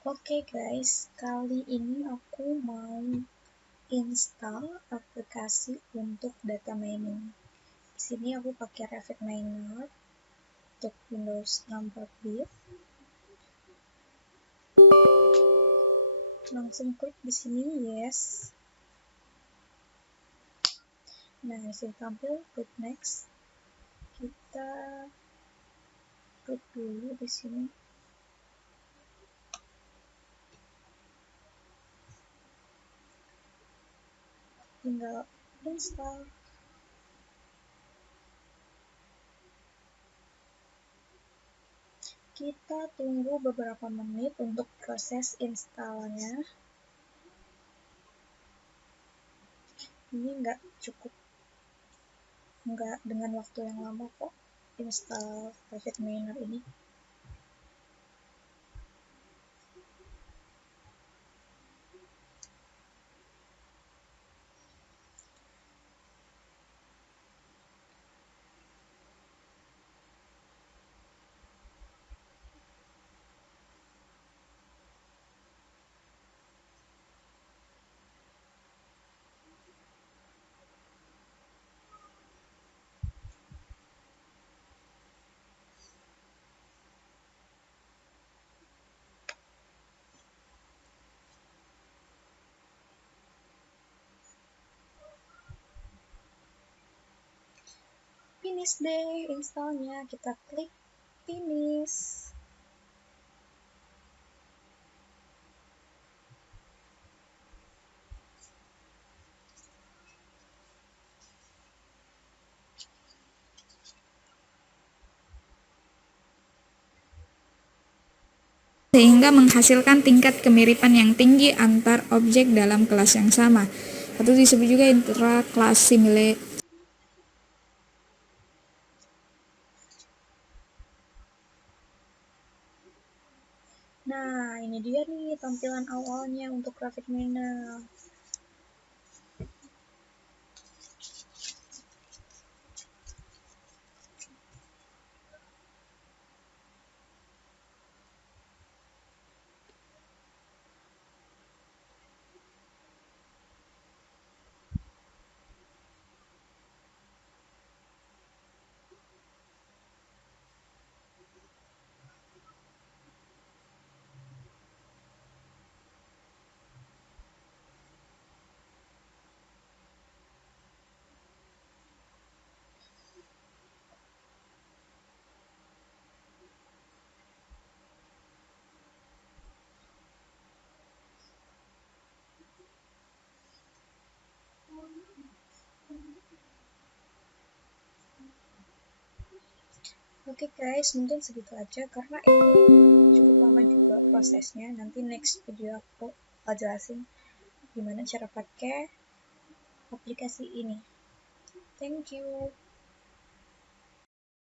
Oke guys, kali ini aku mau install aplikasi untuk data mining. Di sini aku pakai Rapidminer untuk Windows 64-bit. Langsung klik di sini yes. Nah, di sini tampil klik next. Kita klik dulu di sini. Tinggal install. Kita tunggu beberapa menit untuk proses installnya. Ini nggak dengan waktu yang lama kok install Rapidminer ini. Finish deh installnya, kita klik finish. Sehingga menghasilkan tingkat kemiripan yang tinggi antar objek dalam kelas yang sama, atau disebut juga intra-class simulation. Nah, ini dia nih tampilan awalnya untuk Rapidminer. Oke guys, mungkin segitu aja karena ini cukup lama juga prosesnya. Nanti next video aku jelasin gimana cara pakai aplikasi ini. Thank you.